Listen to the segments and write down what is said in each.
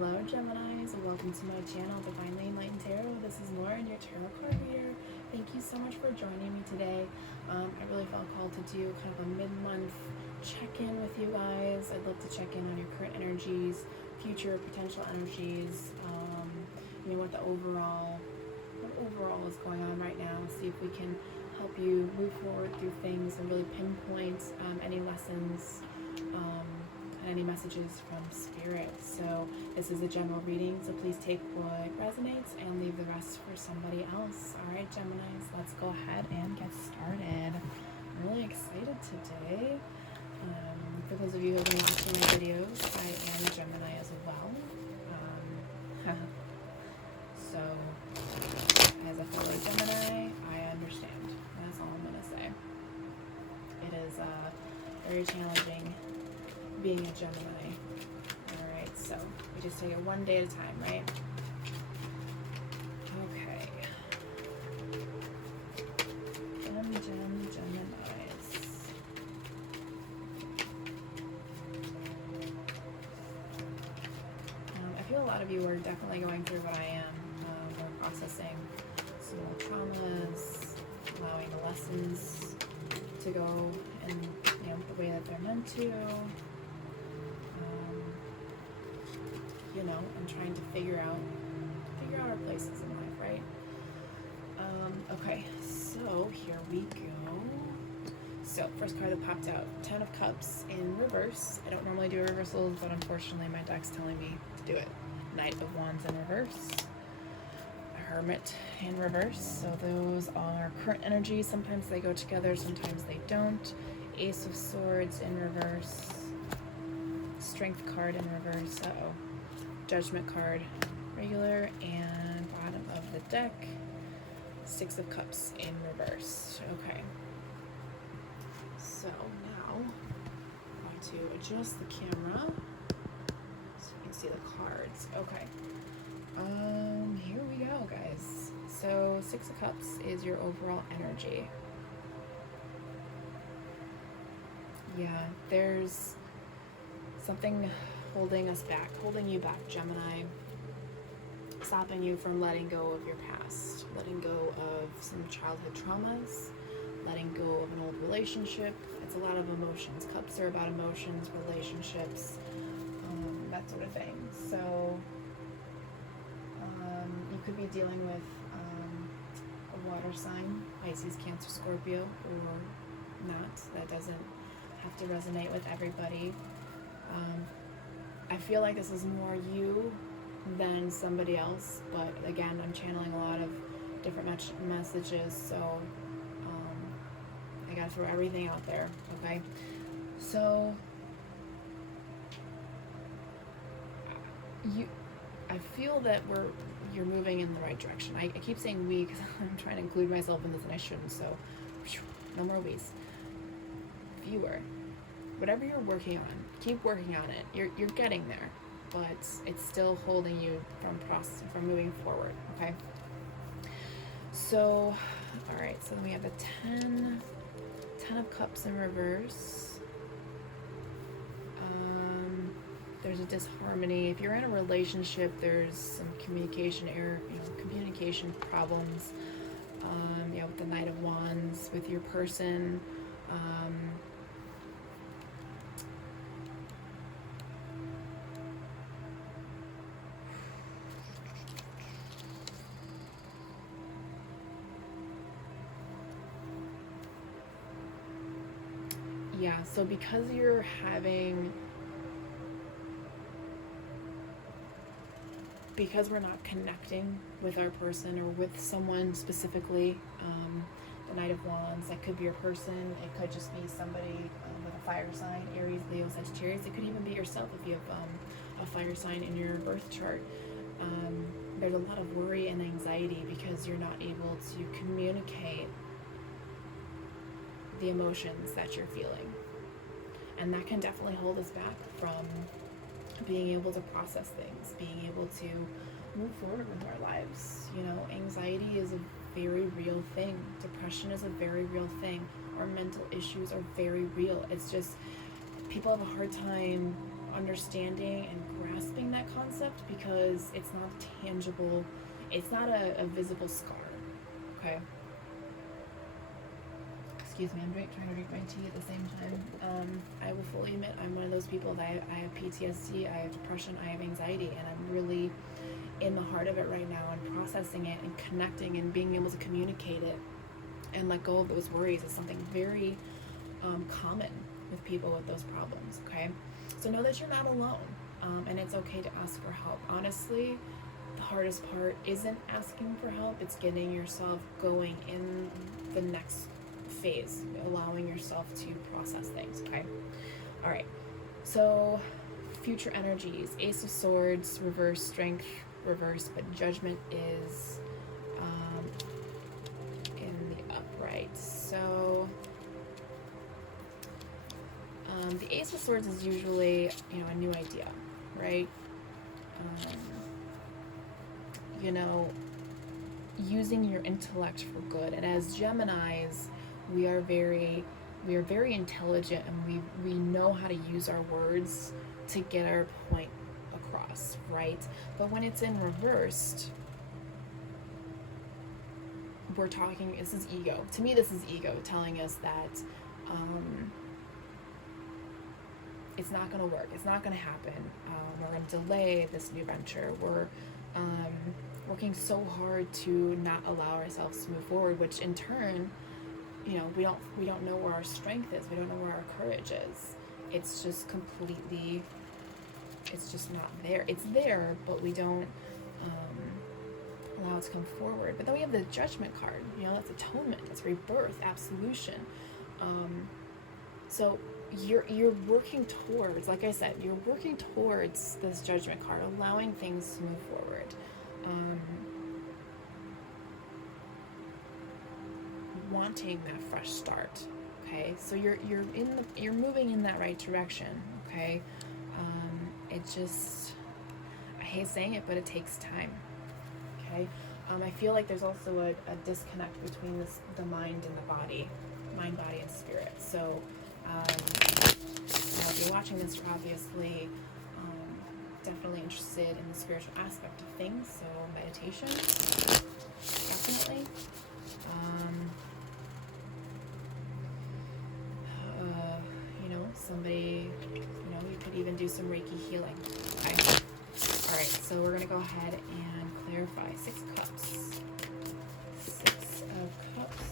Hello Geminis, and welcome to my channel, Divinely Enlightened Tarot. This is Lauren, your tarot card reader. Thank you so much for joining me today. I really felt called to do kind of a mid-month check-in with you guys. I'd love to check in on your current energies, future potential energies, what the overall is going on right now. See if we can help you move forward through things and really pinpoint any lessons and any messages from spirit. So this is a general reading, so please take what resonates and leave the rest for somebody else. All right, Geminis, let's go ahead and get started. I'm really excited today. For those of you who have been watching my videos, I am a Gemini as well. So as a fellow Gemini, I understand. That's all I'm going to say. It is very challenging being a Gemini. Alright, so we just take it one day at a time, right? Okay. Geminis. I feel a lot of you are definitely going through what I am. We're processing some old traumas, allowing the lessons to go in the way that they're meant to. And trying to figure out our places in life, right? Okay, so here we go. So first card that popped out, 10 of Cups in reverse. I don't normally do reversals, but unfortunately my deck's telling me to do it. Knight of Wands in reverse. Hermit in reverse. So those are current energies. Sometimes they go together, sometimes they don't. Ace of Swords in reverse. Strength card in reverse. Judgment card regular, and bottom of the deck, 6 of Cups in reverse. Okay, so now I'm going to adjust the camera so you can see the cards. Okay, here we go, guys. So 6 of Cups is your overall energy. Yeah, there's something holding you back, Gemini, stopping you from letting go of your past, letting go of some childhood traumas, letting go of an old relationship. It's a lot of emotions. Cups are about emotions, relationships, that sort of thing. So you could be dealing with a water sign, Pisces, Cancer, Scorpio, or not. That doesn't have to resonate with everybody. I feel like this is more you than somebody else, but again, I'm channeling a lot of different messages, so I gotta throw everything out there, okay? So I feel that you're moving in the right direction. I keep saying we because I'm trying to include myself in this and I shouldn't, so no more we's. Viewer, whatever you're working on, keep working on it. You're getting there, but it's still holding you from moving forward, okay? So, all right, so then we have the 10 of Cups in reverse. There's a disharmony. If you're in a relationship, there's some communication error, communication problems. With the Knight of Wands, with your person. Yeah, so because we're not connecting with our person or with someone specifically, the Knight of Wands, that could be your person, it could just be somebody with a fire sign, Aries, Leo, Sagittarius, it could even be yourself if you have a fire sign in your birth chart. There's a lot of worry and anxiety because you're not able to communicate the emotions that you're feeling, and that can definitely hold us back from being able to process things, being able to move forward with our lives. Anxiety is a very real thing. Depression is a very real thing. Our mental issues are very real. It's just people have a hard time understanding and grasping that concept, because it's not tangible, it's not a visible scar, okay? Excuse me, I'm trying to drink my tea at the same time. I will fully admit I'm one of those people that I have PTSD, I have depression, I have anxiety, and I'm really in the heart of it right now, and processing it and connecting and being able to communicate it and let go of those worries is something very common with people with those problems, okay? So know that you're not alone, and it's okay to ask for help. Honestly, the hardest part isn't asking for help, it's getting yourself going in the next phase, allowing yourself to process things, okay? All right, so future energies, Ace of Swords, reverse, Strength, reverse, but Judgment is in the upright. So the Ace of Swords is usually, a new idea, right? Using your intellect for good. And as Geminis, we are very intelligent, and we know how to use our words to get our point across, right? But when it's in reversed, we're talking, this is ego. To me, this is ego telling us that it's not going to work. It's not going to happen. We're going to delay this new venture. We're working so hard to not allow ourselves to move forward, which in turn, we don't know where our strength is. We don't know where our courage is. It's just completely, it's just not there. It's there, but we don't allow it to come forward. But then we have the Judgment card. That's atonement. That's rebirth, absolution. So you're working towards, like I said, you're working towards this Judgment card, allowing things to move forward. Wanting that fresh start, okay? So you're moving in that right direction, okay? It just, I hate saying it, but it takes time, okay? I feel like there's also a disconnect between the mind and the body, mind, body, and spirit. So if you're watching this, you're obviously definitely interested in the spiritual aspect of things, so meditation, definitely. Somebody, you could even do some Reiki healing. Okay. All right, so we're going to go ahead and clarify 6 cups. 6 of cups.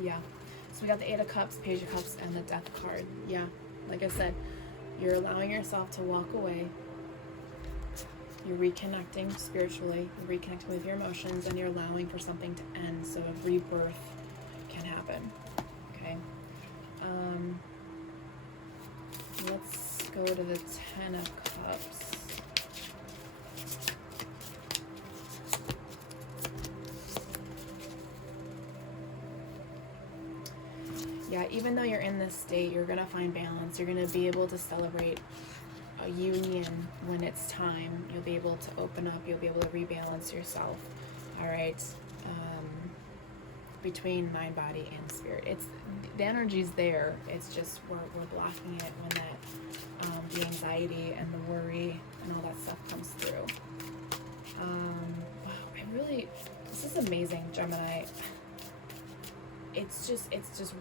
Yeah. So we got the 8 of Cups, Page of Cups, and the Death card. Yeah. Like I said, you're allowing yourself to walk away. You're reconnecting spiritually, you're reconnecting with your emotions, and you're allowing for something to end, so a rebirth can happen, okay? Let's go to the 10 of Cups. Yeah, even though you're in this state, you're going to find balance. You're going to be able to celebrate a union when it's time. You'll be able to open up, you'll be able to rebalance yourself, all right, between mind, body, and spirit. It's the energy's there, it's just we're blocking it when that the anxiety and the worry and all that stuff comes through. Wow, this is amazing, Gemini. It's just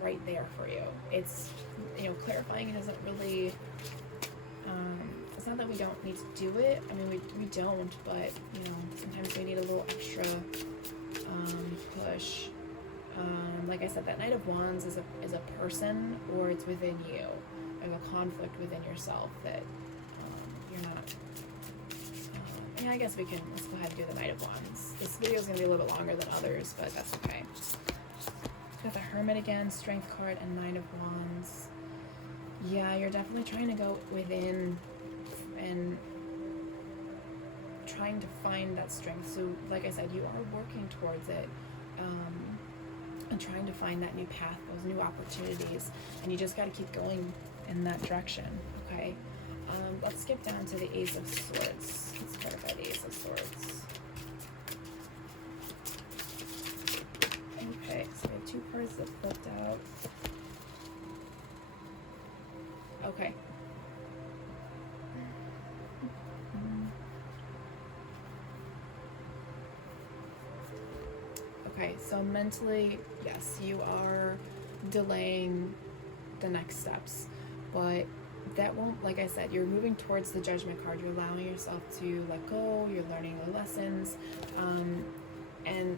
right there for you. It's, clarifying it isn't really, it's not that we don't need to do it. I mean, we don't, but, sometimes we need a little extra push. Like I said, that Knight of Wands is a person, or it's within you. There's a conflict within yourself that you're not. Yeah, I guess let's go ahead and do the Knight of Wands. This video is going to be a little bit longer than others, but that's okay. Got the Hermit again, Strength card, and Nine of Wands. Yeah, you're definitely trying to go within and trying to find that strength. So, like I said, you are working towards it, and trying to find that new path, those new opportunities, and you just got to keep going in that direction, okay? Let's skip down to the Ace of Swords. Let's clarify the Ace of Swords. Okay, so mentally, yes, you are delaying the next steps, but that won't, like I said, you're moving towards the judgment card. You're allowing yourself to let go, you're learning the lessons, and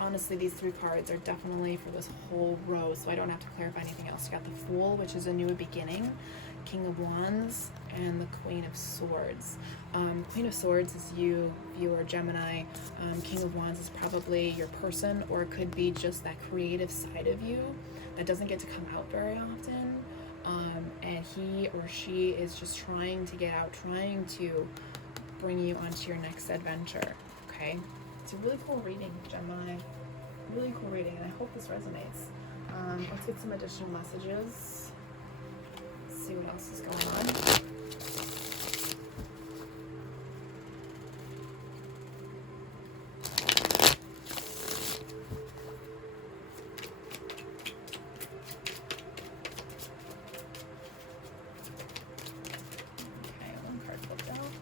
honestly, these 3 cards are definitely for this whole row, so I don't have to clarify anything else. You got the Fool, which is a new beginning, King of Wands, and the Queen of Swords. Queen of Swords is you, viewer, Gemini. King of Wands is probably your person, or it could be just that creative side of you that doesn't get to come out very often. And he or she is just trying to get out, trying to bring you onto your next adventure, okay? It's a really cool reading, Gemini. Really cool reading, and I hope this resonates. Let's get some additional messages. See what else is going on. Okay, 1 card flipped out.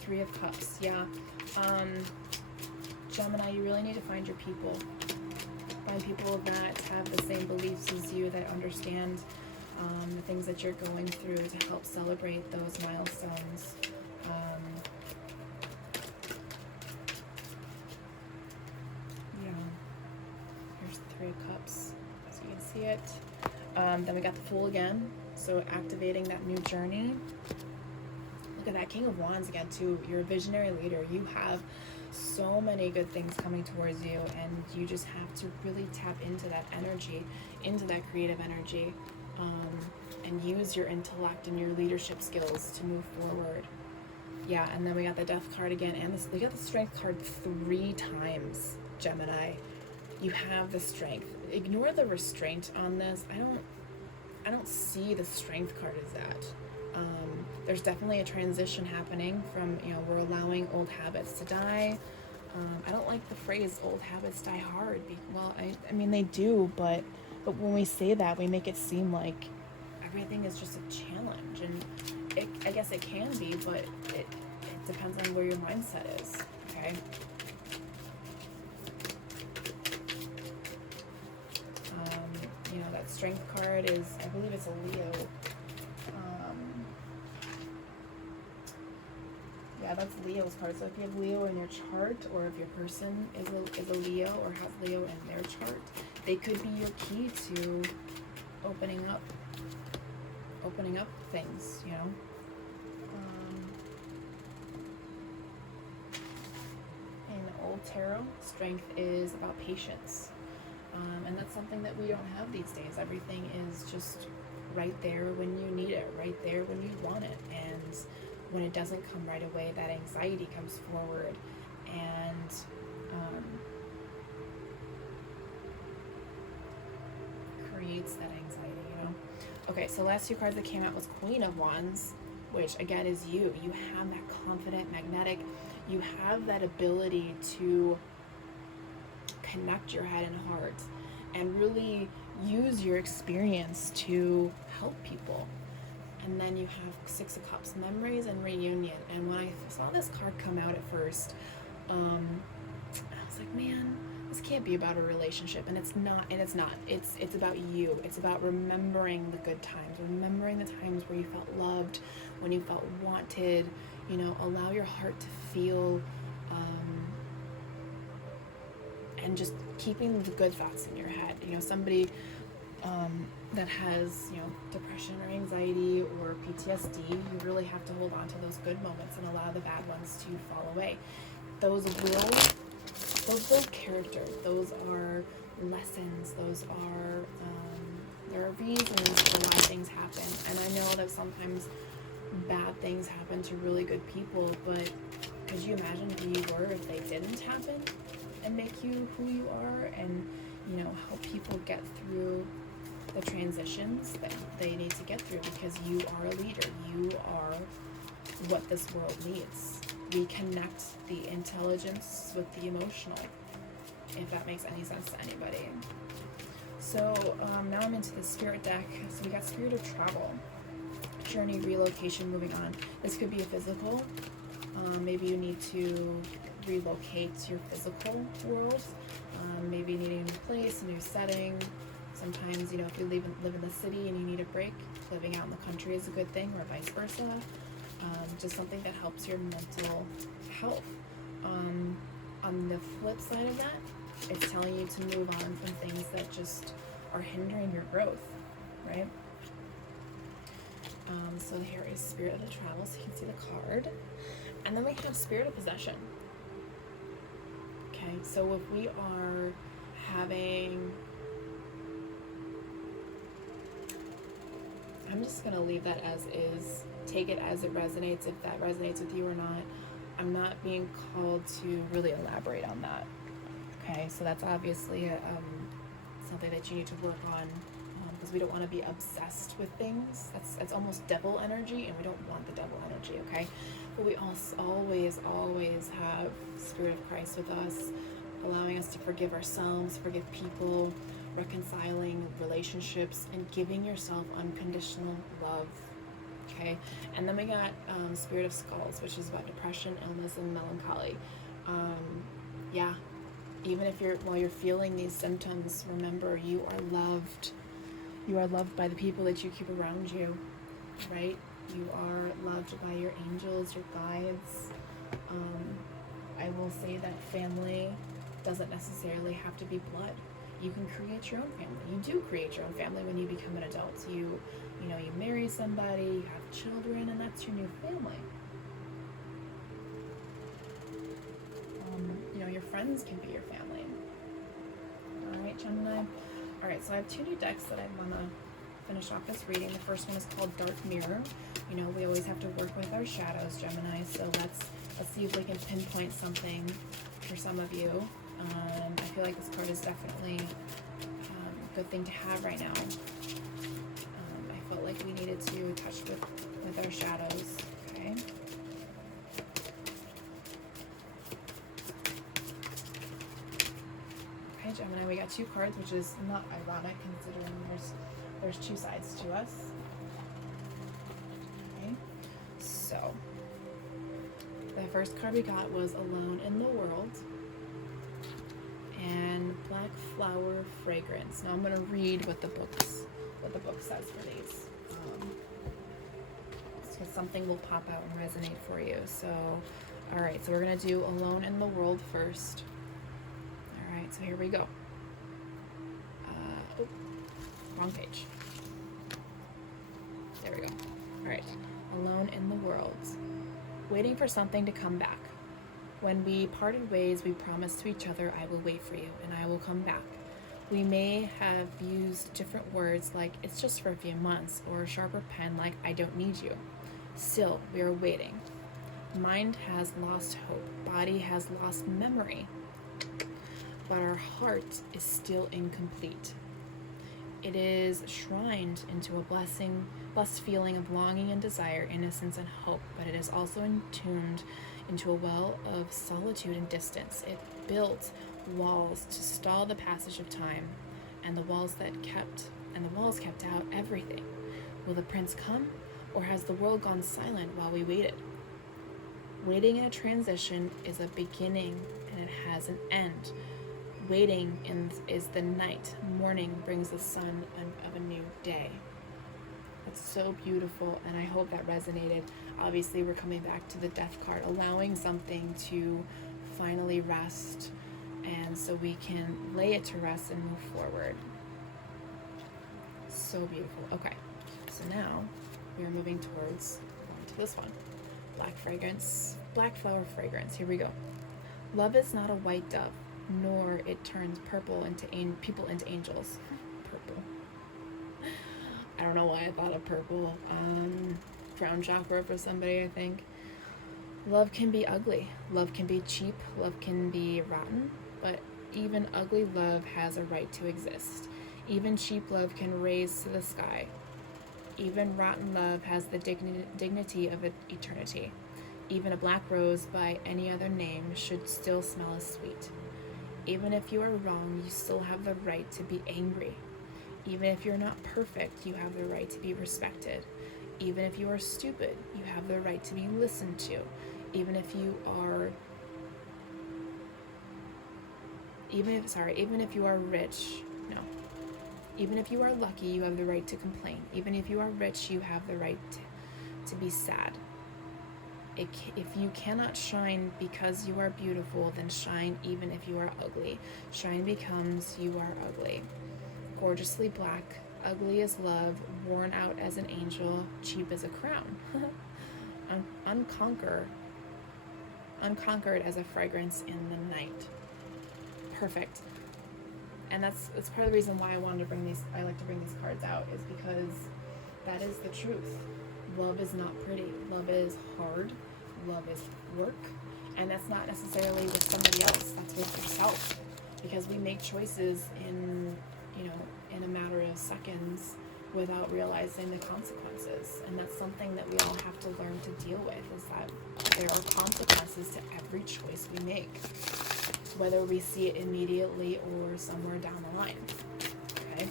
3 of Cups, yeah. Gemini, you really need to find your people. Find people that have the same beliefs as you, that understand the things that you're going through, to help celebrate those milestones. Yeah. Here's the 3 of Cups, so you can see it. Then we got the Fool again, so activating that new journey. Look at that King of Wands again too. You're a visionary leader. You have so many good things coming towards you, and you just have to really tap into that energy, into that creative energy, and use your intellect and your leadership skills to move forward. Yeah, and then we got the Death card again, and we got the Strength card 3 times, Gemini. You have the strength. Ignore the restraint on this. I don't see the Strength card as that. There's definitely a transition happening from, we're allowing old habits to die. I don't like the phrase old habits die hard. Well, I mean they do, but when we say that, we make it seem like everything is just a challenge, and I guess it can be, but it depends on where your mindset is, okay? That Strength card is, I believe it's a Leo. Yeah, that's Leo's card. So if you have Leo in your chart, or if your person is a Leo or has Leo in their chart, they could be your key to opening up things, In Old Tarot, Strength is about patience. And that's something that we don't have these days. Everything is just right there when you need it, right there when you want it. And when it doesn't come right away, that anxiety comes forward and creates that anxiety, Okay, so last 2 cards that came out was Queen of Wands, which again is you. You have that confident, magnetic, you have that ability to connect your head and heart and really use your experience to help people. And then you have 6 of Cups, memories and reunion. And when I saw this card come out at first, I was like, man, this can't be about a relationship. And it's not. It's about you. It's about remembering the good times, remembering the times where you felt loved, when you felt wanted. Allow your heart to feel, and just keeping the good thoughts in your head. Somebody that has, depression or anxiety or PTSD, you really have to hold on to those good moments and allow the bad ones to fall away. Those build character. Those are lessons. Those are, there are reasons for why things happen. And I know that sometimes bad things happen to really good people, but could you imagine who you were if they didn't happen and make you who you are, and, help people get through the transitions that they need to get through, because you are a leader. You are what this world needs. We connect the intelligence with the emotional, if that makes any sense to anybody. So now I'm into the Spirit deck. So we got Spirit of Travel, Journey, Relocation, Moving On. This could be a physical. Maybe you need to relocate your physical world, maybe needing a new place, a new setting. Sometimes, if you live in the city and you need a break, living out in the country is a good thing, or vice versa. Just something that helps your mental health. On the flip side of that, it's telling you to move on from things that just are hindering your growth, right? So here is Spirit of the Travel, so you can see the card. And then we have Spirit of Possession. Okay, so if we are having... I'm just going to leave that as is. Take it as it resonates, if that resonates with you or not. I'm not being called to really elaborate on that. Okay, so that's obviously something that you need to work on, because we don't want to be obsessed with things. That's almost devil energy, and we don't want the devil energy, okay? But we always have Spirit of Christ with us, allowing us to forgive ourselves, forgive people, reconciling relationships, and giving yourself unconditional love. Okay, and then we got Spirit of Skulls, which is about depression, illness, and melancholy. Yeah, even if while you're feeling these symptoms, remember you are loved. You are loved by the people that you keep around you, right? You are loved by your angels, your guides. I will say that family doesn't necessarily have to be blood. You can create your own family. You do create your own family when you become an adult. You marry somebody, you have children, and that's your new family. Your friends can be your family. All right, Gemini. All right, so I have two new decks that I want to finish off this reading. The first one is called Dark Mirror. We always have to work with our shadows, Gemini. So let's see if we can pinpoint something for some of you. I feel like this card is definitely a good thing to have right now. I felt like we needed to touch with our shadows. Okay. Okay, Gemini, we got two cards, which is not ironic considering there's two sides to us. Okay. So the first card we got was Alone in the World and Black Flower Fragrance. Now I'm going to read what the book says for these. So something will pop out and resonate for you. So, all right, so we're going to do Alone in the World first. All right, so here we go. Wrong page. There we go. All right, Alone in the World. Waiting for something to come back. When we parted ways, we promised to each other, I will wait for you, and I will come back. We may have used different words like, it's just for a few months, or a sharper pen like, I don't need you. Still, we are waiting. Mind has lost hope. Body has lost memory. But our heart is still incomplete. It is shrined into a blessed feeling of longing and desire, innocence and hope, but it is also entombed into a well of solitude and distance. It built walls to stall the passage of time, and the walls kept out everything. Will the prince come, or has the world gone silent while we waited? Waiting in a transition is a beginning, and it has an end. Waiting is the night. Morning brings the sun of a new day. That's so beautiful, and I hope that resonated. Obviously, we're coming back to the Death card, allowing something to finally rest, and so we can lay it to rest and move forward. So beautiful. Okay, so now we are moving towards this one. Black Flower Fragrance. Here we go. Love is not a white dove, nor it turns purple into people into angels. Purple. I don't know why I thought of purple. Crown chakra for somebody, I think. Love can be ugly. Love can be cheap. Love can be rotten. But even ugly love has a right to exist. Even cheap love can raise to the sky. Even rotten love has the dignity of eternity. Even a black rose by any other name should still smell as sweet. Even if you are wrong, you still have the right to be angry. Even if you're not perfect, you have the right to be respected. Even if you are stupid, you have the right to be listened to. Even if you are even if you are rich, no. Even if you are lucky, you have the right to complain. Even if you are rich, you have the right to be sad. If you cannot shine because you are beautiful, then shine even if you are ugly. Shine becomes you are ugly. Gorgeously black, ugly as love, worn out as an angel, cheap as a crown. Unconquered as a fragrance in the night. Perfect. And that's part of the reason why I like to bring these cards out, is because that is the truth. Love is not pretty. Love is hard. Love is work. And that's not necessarily with somebody else. That's with yourself. Because we make choices in a matter of seconds without realizing the consequences. And that's something that we all have to learn to deal with, is that there are consequences to every choice we make, whether we see it immediately or somewhere down the line. Okay?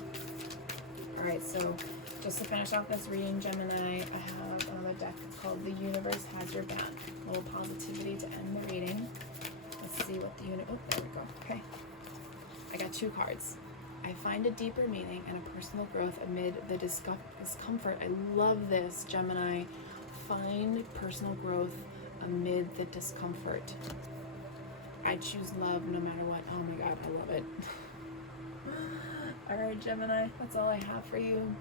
Alright, so just to finish off this reading, Gemini, I have another deck. It's called The Universe Has Your Back. A little positivity to end the reading. Let's see what the oh, there we go. Okay. I got 2 cards. I find a deeper meaning and a personal growth amid the discomfort. I love this, Gemini. Find personal growth amid the discomfort. I choose love no matter what. Oh my god, I love it. Alright, Gemini, that's all I have for you.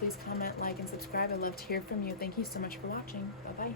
Please comment, like, and subscribe. I'd love to hear from you. Thank you so much for watching. Bye-bye.